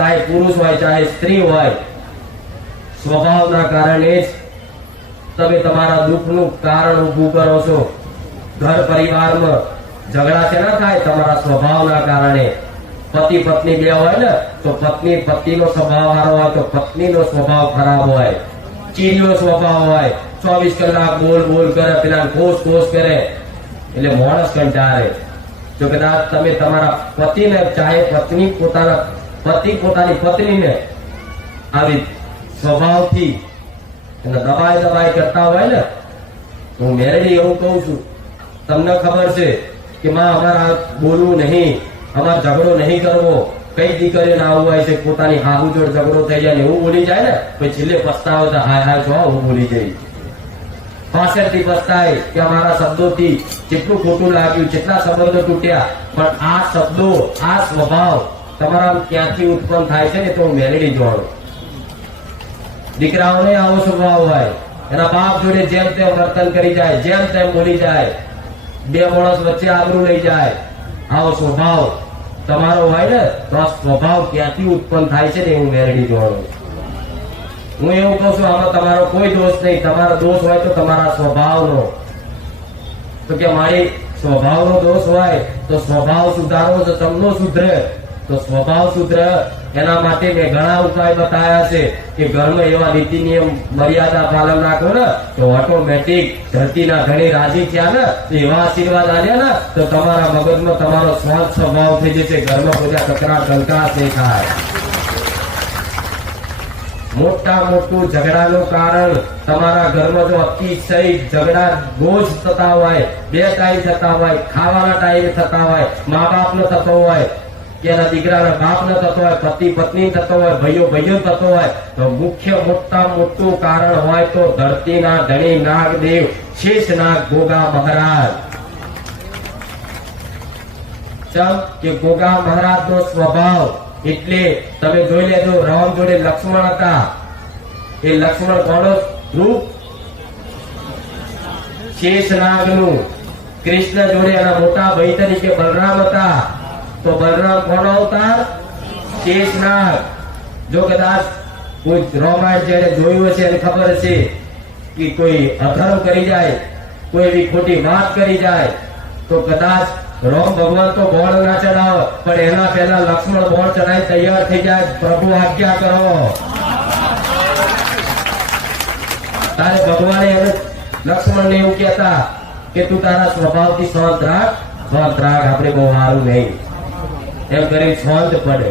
ચાહે પુરુષ હોય ચાહે સ્ત્રી હોય, સ્વભાવના કારણે જ તમે તમારા દુઃખનું કારણ ઊભું કરો છો. ઘર પરિવારમાં ઝઘડા છે ના થાય તમારા સ્વભાવના કારણે. પતિ પત્ની બે હોય ને તો પત્ની પતિનો સ્વભાવ સારો હોય તો પત્નીનો સ્વભાવ ખરાબ હોય. ચીડિયો સ્વભાવ હોય, 24 કલાક બોલ બોલ કરે, પેલા કોસ કરે, એટલે માણસ કંટાળે. જો કદાચ તમે તમારા પતિને ચાહે પત્ની પોતાની પત્નીને આવી સ્વભાવથી દબાઈ કરતા હોય ને, હું મેરેડી એવું કહું છું, તમને ખબર છે કે માં અમારા બોલવું નહીં, અમારે ઝઘડો નહીં કરવો. કઈ દીકરીને આવું હોય છે પોતાની હાહુ જોડ ઝઘડો થઈ જાય ને એવું બોલી જાય ને, પછી છેલ્લે પસ્તાવો તો હાય છો હું બોલી જઈ. પાછળથી પસ્તાય કે અમારા શબ્દોથી કેટલું ખોટું લાગ્યું, કેટલા સંબંધો તૂટ્યા. પણ આ શબ્દો, આ સ્વભાવ તમારા ક્યાંથી ઉત્પન્ન થાય છે ને તો હું મેલેડી જોડું. દીકરાઓને આવો સ્વભાવ હોય, એના બાપ જોડે જેમ તેમ વર્તન કરી જાય, જેમ તેમ બોલી જાય, બે માણસ વચ્ચે આબરૂ લઈ જાય. આવો સ્વભાવ તમારો હોય ને તો આ સ્વભાવ ક્યાંથી ઉત્પન્ન થાય છે ને હું મેલેડી જોડું. હું એવું કહું છું, આમાં તમારો કોઈ દોષ નહીં. તમારો દોષ હોય તો તમારા સ્વભાવનો. તો કે મારી સ્વભાવનો દોષ હોય તો સ્વભાવ સુધારો તો તમને સુધરે. તો સ્વભાવ સુધરે એના માટે મેં ઘણા ઉપાય બતાવ્યા છે કે ઘરમાં એવા નીતિ નિયમ મર્યાદા પાલન રાખો ને તો ઓટોમેટિક ધરતીના ઘણી રાજી થયા ને તો એવા આશીર્વાદ આલ્યા ને તો તમારા મગજમાં તમારો સ્વાદ સ્વભાવ થઈ જશે. ઘરમાં બધા તકરાર કંકાસ નહીં થાય. મોટું ઝઘડાનું કારણ તમારા ઘરમાં જો અતિશય ઝઘડા રોજ થતા હોય, 2 ટાઈમ થતા હોય, ખાવાના ટાઈમે થતા હોય, મા બાપનો થતો હોય કે એના દીકરાના બાપનો થતો હોય, પતિ પત્ની થતો હોય, ભાઈઓ થતો હોય, તો મુખ્ય મોટું કારણ હોય તો ધરતીના ધણી નાગદેવ શેષ નાગ ગોગા મહારાજ. ચમ કે ગોગા મહારાજનો સ્વભાવ એટલે તમે જોઈ લેજો, રામ જોડે લક્ષ્મણ હતા. એ લક્ષ્મણ કોનો રૂપ? શેષનાગનું. કૃષ્ણ જોડે એના મોટા ભાઈ તરીકે બલરામ હતા. તો બલરામ કોનો અવતાર? શેષનાગ. જો કદાચ કોઈ રામાયણ જેને જોયું હશે એને ખબર હશે કે કોઈ અધર્મ કરી જાય, કોઈ એવી ખોટી વાત કરી જાય તો કદાચ રામ ભગવાન તો બોળ ના ચડાવે પણ એના પહેલા લક્ષ્મણ બોળ ચડાવી તૈયાર થઈ જાય, પ્રભુ આજ્ઞા કરો. તારે ભગવાને એને લક્ષ્મણને એવું કહેતા કે તું તારા સ્વભાવથી શાંત રાખ, આપણે બહુ સારું નહીં એમ કરી શાંત પડે.